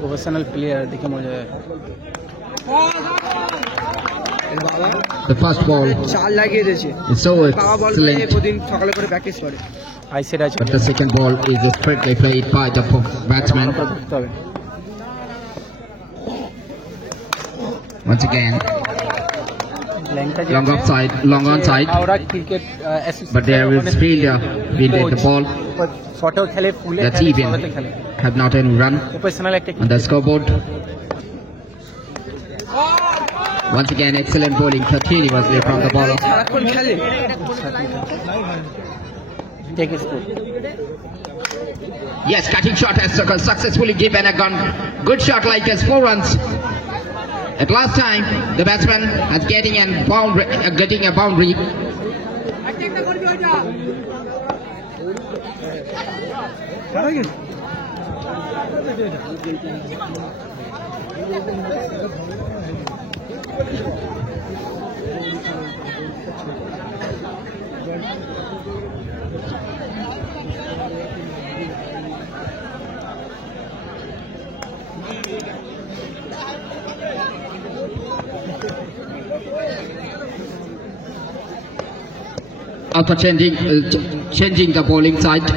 Professional player দেখে মজা হয়। The first ball চাল লাগিয়ে দিয়েছে is so বাবা বল দিয়ে excellent, প্রতিদিন সকালে করে প্র্যাকটিস করে। আইসের আছে but the second ball is strictly played by the batsman. ধরতে হবে। Once again, ল্যাংটা যে long offside, long onside, ওরা cricket but there is fielder fielded the ball. শটেও খেলে, ফুলে That's খেলে, even. সবেতে খেলে। Have not any run professional একটা on the scoreboard. Once again, excellent bowling continuously from the bowler. সারাক্ষণ খেলে। Take score. Yes, cutting shot has successfully given a gun. Good shot like as 4 runs. At last time, the batsman is getting a boundary. After changing the bowling side,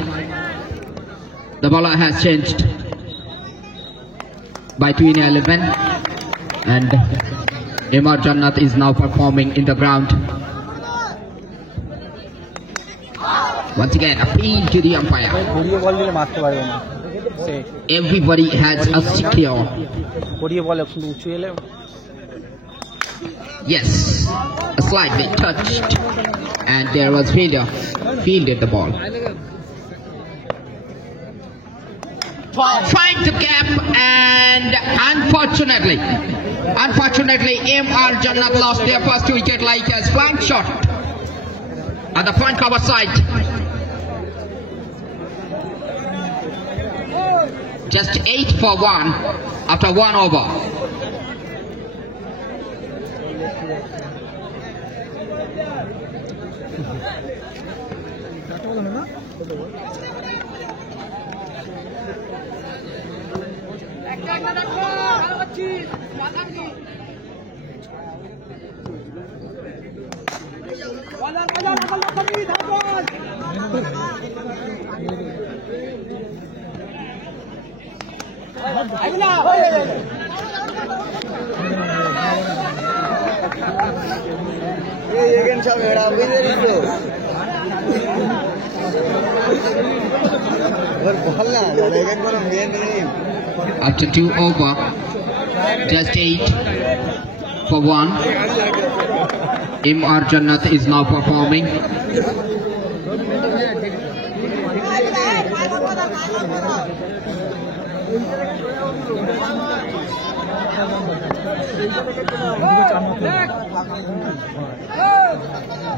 the bowler has changed by between 11, and Imar Jannat is now performing in the ground. Once again, appeal to the umpire. ঘুরিয়ে বল দিলে মারতে পারবে না। সে Everybody has a secure. ঘুরিয়ে বল কিন্তু উঁচু এলে Yes, slightly touched, and there was fielded the ball. Find the gap, and unfortunately, M.R. Jannat lost their first wicket like a flank shot at the front cover side. Just 8 for 1 after 1 over. After 2 over, just 8 for 1. M.R. Jannat is now performing.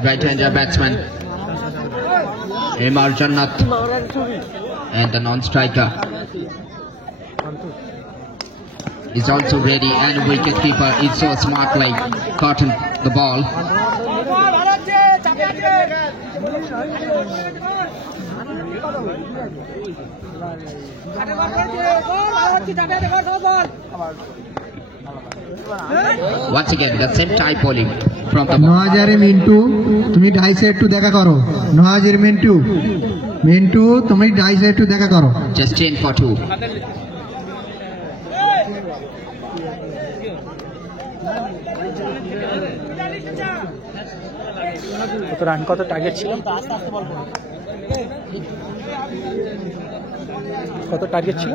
Right-hander batsman M.R. Jannat and the non-striker is also ready, and wicketkeeper is so smartly caught the ball. Once again, the same type bowling from the ball. নহাজারে Mintu তুমি ডাইসে একটু দেখা করো। নহাজারে মিন্টু তুমি ডাইসে একটু দেখা করো। Just 10 for 2. কত run, কত টার্গেট ছিল? কত টার্গেট ছিল?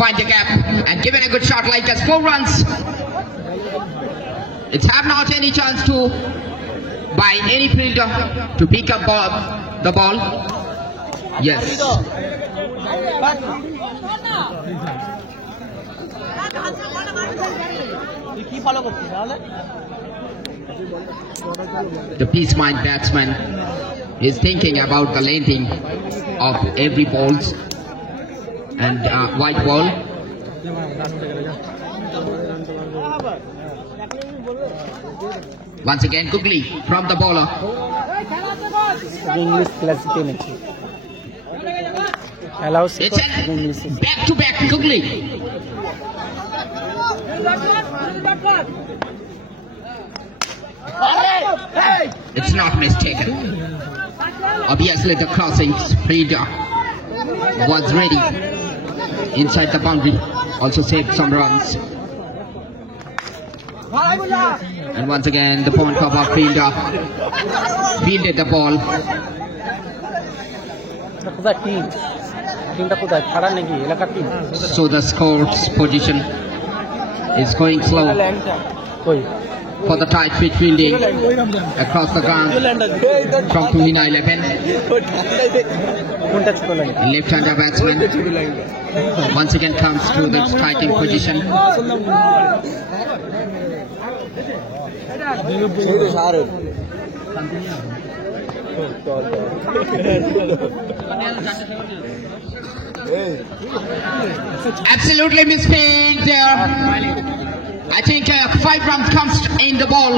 Find the gap and given a good shot like as 4 runs. It's have not any chance to by any fielder to pick up the ball. Yes. The peace mind batsman is thinking about the landing of every balls and white ball. Once again, Googly from the bowler. English class শিখে নিচ্ছি খেলাও It's English a back-to-back Googly. It's not mistaken. Obviously, the crossing fielder was ready inside the boundary. Also saved some runs. And once again, the point cover fielder fielded the ball. কোথায় টিমটা কোথায় খাড়া নাকি এলাকার team So the score's position is going slow কই for the tight pitch fielding across the ground from Tuhina 11. কোনটা ছোট line Left-hander batsman once again comes to the striking position. Absolutely misfield there. I think 5 runs comes in the ball.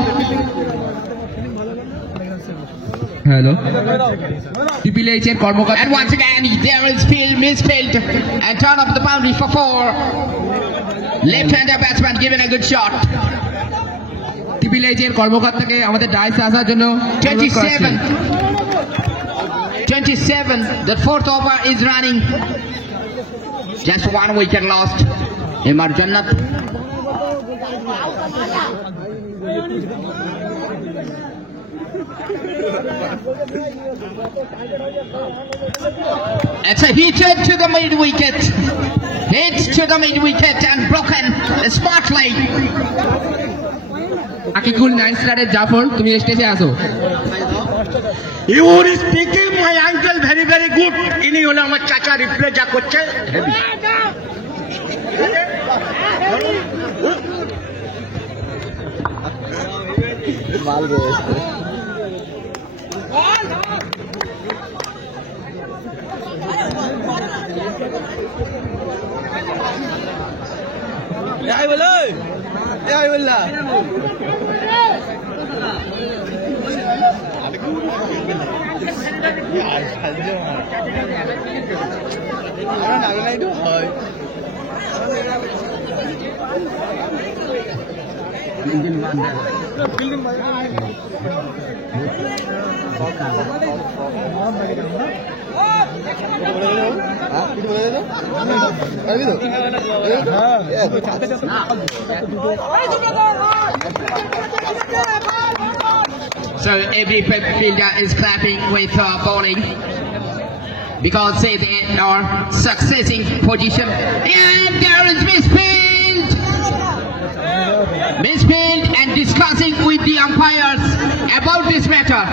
Hello And once again, there is misfield and turn up the boundary for 4. Left-hander batsman given a good shot. টিপিলেজের কর্মকর্তাকে আমাদের ডাইসে আসার জন্য 27. The fourth over is running. Just 1 wicket lost. Imar Jannat. It's a hit to the mid wicket. Hit to the mid wicket and broken smartly. Akikul 9 স্টারের জাফর তুমি স্টেজে আসো You are speaking my uncle very very good. ইনি হলো আমার চাচা replay যা করছে So every fielder is clapping with bowling because they are successing position. And there is misfield and discussing with the umpires about this matter.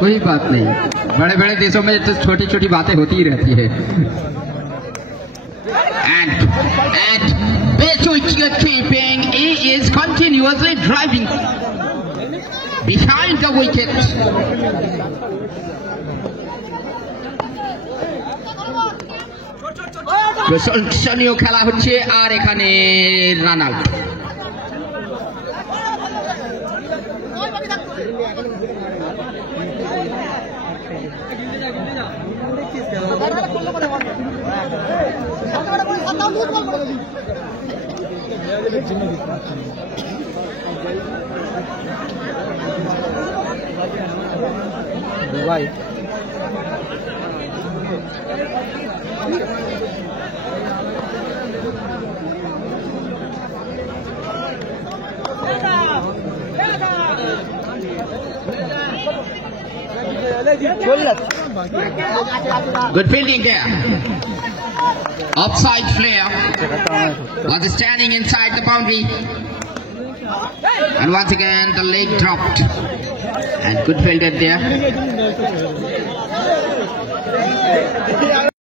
कोई बात नहीं बड़े बड़े देशों में तो छोटी छोटी बातें होती ही रहती है And best wicket keeping, he is continuously driving behind the wicket. প্রশংসনীয় খেলা হচ্ছে আর এখানে run out Dubai Good fielding there. Offside flare was standing inside the boundary. And once again the leg dropped. And good fielded there.